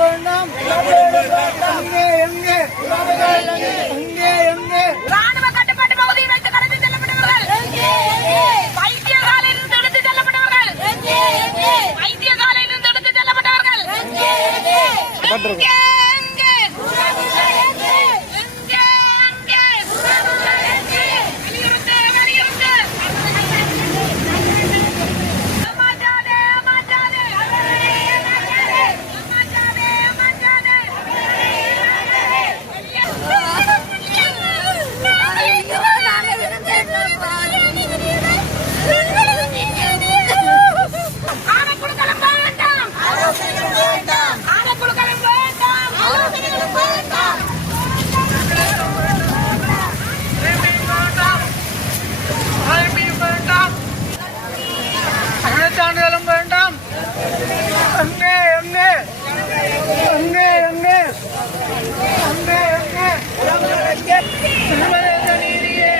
வேண்டாம். எங்கே ராணுவ கட்டுப்பாட்டு பகுதியில் வைத்து கடத்தி செல்லப்பட்டவர்கள், வைத்தியசாலையில் இருந்து எடுத்து செல்லப்பட்டவர்கள், வைத்தியசாலையில் இருந்து எடுத்து செல்லப்பட்டவர்கள் சான்றிதழும் வேண்டாம். அங்கே அங்கே அங்கே அங்கே அங்கே அங்கே சர்வதேச நீதியே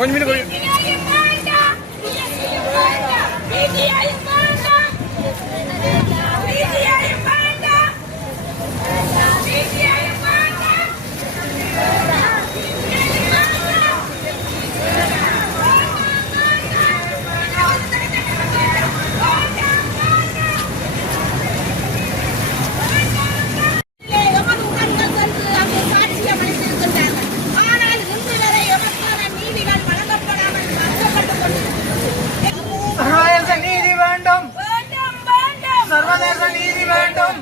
கொஞ்சம் சர்வதேச நீதி வேண்டும்.